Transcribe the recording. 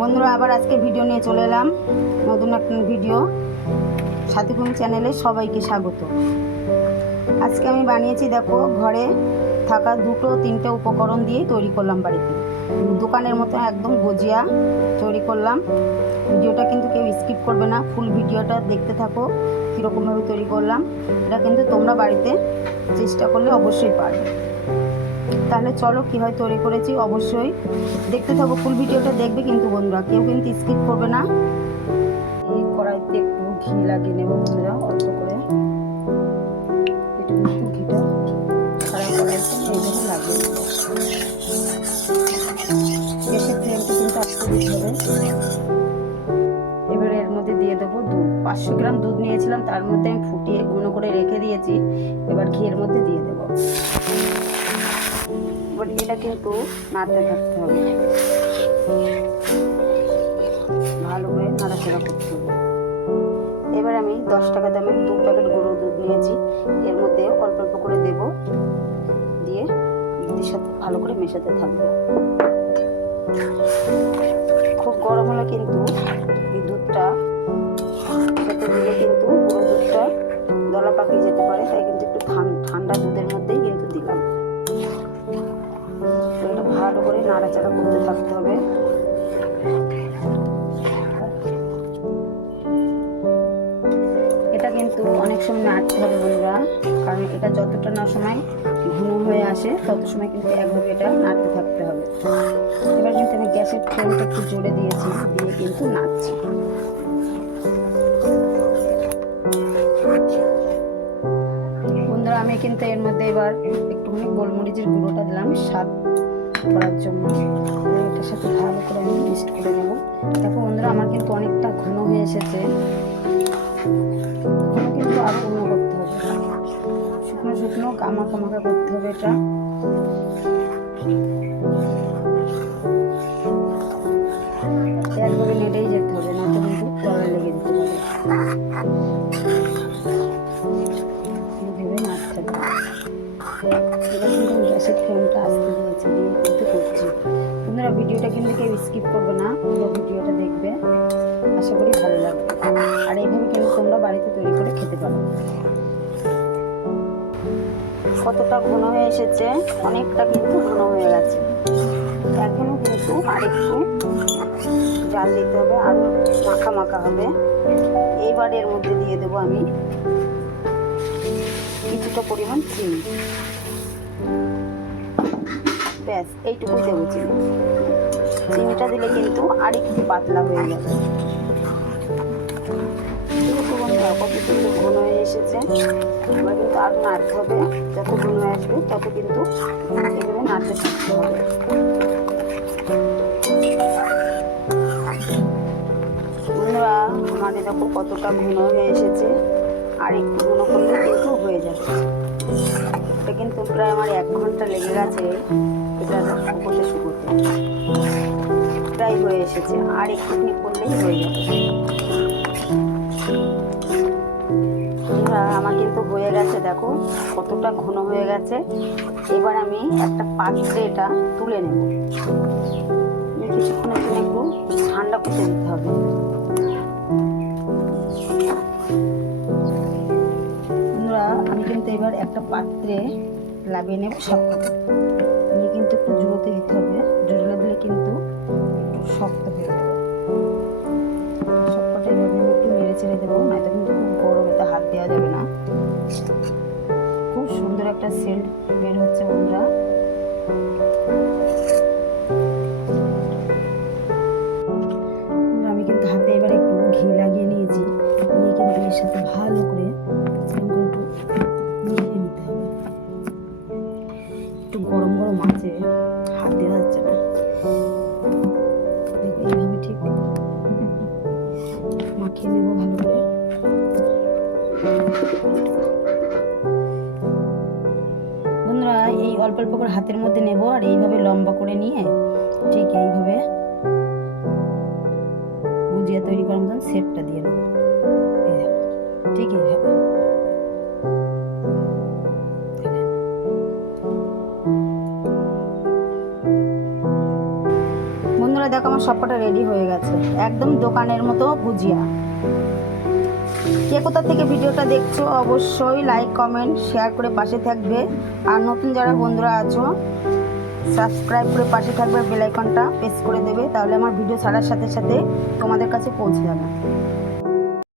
বন্ধুরা, আবার আজকে ভিডিও নিয়ে চলে এলাম। নতুন একটা ভিডিও সাথীকুমি চ্যানেলে সবাইকে স্বাগত। আজকে আমি বানিয়েছি, দেখো, ঘরে থাকা দুটো, তিনটে উপকরণ দিয়েই তৈরি করলাম বাড়িতে। দোকানের মতো একদম গজিয়া তৈরি করলাম। ভিডিওটা কিন্তু কেউ স্কিপ করবে না। ফুল ভিডিওটা দেখতে থাকো, কীরকমভাবে তৈরি করলাম। এটা কিন্তু তোমরা বাড়িতে চেষ্টা করলে অবশ্যই পারবে। তাহলে চলো কীভাবে তৈরি করেছি, অবশ্যই। দেখতে থাকো ফুল ভিডিওটা দেখবে কিন্তু বন্ধুরা। কেউ কিন্তু স্কিপ করবে না। এই কড়াইতে একটু ঘি লাগিয়ে নেব বন্ধুরা, অল্প করে। ঘিটা সারা এবারে এর মধ্যে দিয়ে দেবো দুধ। পাঁচশো গ্রাম দুধ নিয়েছিলাম, তার মধ্যে আমি ফুটিয়ে ঘন করে রেখে দিয়েছি। এবার ঘিয়ের মধ্যে দিয়ে দেবো। এবার এটা কিন্তু নাড়তে থাকতে হবে। ভালো করে নাড়াচাড়া করতে হবে। এবার আমি দশ টাকা দামের দু প্যাকেট গরুর দুধ নিয়েছি। এর মধ্যে অল্প অল্প করে দেব। দিয়ে দুধের সাথে ভালো করে মেশাতে থাকব। খুব গরম হলে কিন্তু এই দুধটা সাথে দিলে বন্ধুরা কারণ এটা যতটা না সময় ঘন হয়ে আসে, তত সময় কিন্তু একভাবে এটা নাড়তে থাকতে হবে। এবার কিন্তু আমি গ্যাসের ফ্লেমটা একটু জোরে দিয়েছি, দিয়ে কিন্তু নাড়ছি। আমি কিন্তু এর মধ্যে এবার একটুখানি গোলমরিচের গুঁড়োটা দিলাম, স্বাদ করার জন্য। এটার সাথে ভালো করে আমি মিক্সড করে নেব। দেখো বন্ধুরা, আমার কিন্তু অনেকটা ঘন হয়ে এসেছে। কিন্তু আরও শুকনো কামা কামাকা করতে হবে এটা। নেড়েই যেতে হবে, না ভেবে করছি। ভিডিওটা কিন্তু কেউ স্কিপ করবে কতটা ঘন হয়ে এসেছে, অনেকটা কিন্তু ঘন হয়ে গেছে। এখনও কিন্তু আরেকটু জাল দিতে হবে আরও মাখা মাখা হবে। এইবার এর মধ্যে দিয়ে দেবো আমি কিছুটা পরিমাণ চিনি। ব্যাস এইটুকুই দেবো চিনি। চিনিটা দিলে কিন্তু আরেকটু পাতলা হয়ে যাবে। কত সুন্দর ঘন হয়ে এসেছে। এবার কিন্তু আর নাড়তে হবে। যত ঘন আসবে, তত কিন্তু এভাবে নাড়তে হবে। বন্ধুরা আমাদের দেখো কতটা ঘন হয়ে এসেছে। আর একটু ঘন করলে কিন্তু হয়ে যাবে। এটা কিন্তু প্রায় আমার এক ঘণ্টা লেগে গেছে এটা শুকোতে শুকোতে প্রায় হয়ে এসেছে। আর একটুখানি করলেই হয়ে যাবে। আমার কিন্তু হয়ে গেছে, দেখো, কতটা ঘন হয়ে গেছে। এবার আমি একটা পাত্রে এটা তুলে নেব। কিছুক্ষণের জন্য একটু ঠান্ডা করতে দিতে হবে। আমি কিন্তু এবার একটা পাত্রে লাগিয়ে নেব সব নিয়ে কিন্তু একটু জোরতে দিতে হবে। জোরে দিলে কিন্তু একটু শক্ত হয়ে যাবে। সব কটা এভাবে একটু নেড়ে ছেড়ে দেবো নয়তো খুব সুন্দর একটা সেন্ট বের হচ্ছে বন্ধুরা। আমি কিন্তু হাতে এবার একটু ঘি লাগিয়ে নিয়েছি। নিয়ে কিন্তু এর সাথে ভালো করে একটু গরম গরম আছে, হাত দেওয়া যাচ্ছে না। দেখো এইভাবে ঠিক মাখিয়ে নেব ভালো করে। বন্ধুরা এই অল্প অল্প করে হাতের মধ্যে নেব আর এইভাবে লম্বা করে নিয়ে ঠিক এইভাবে গুজিয়া তৈরি করার মতন শেপটা দিয়ে নেব ঠিক এইভাবে। বন্ধুরা দেখো আমার আমার সবকটা রেডি হয়ে গেছে। একদম দোকানের মতো গুজিয়া। কে কোথা থেকে ভিডিওটা দেখছ, অবশ্যই লাইক কমেন্ট শেয়ার করে পাশে থাকবে। আর নতুন যারা বন্ধুরা আছো সাবস্ক্রাইব করে পাশে থাকবে বেলাইকনটা প্রেস করে দেবে, তাহলে আমার ভিডিও ছাড়ার সাথে সাথে তোমাদের কাছে পৌঁছে যাবে।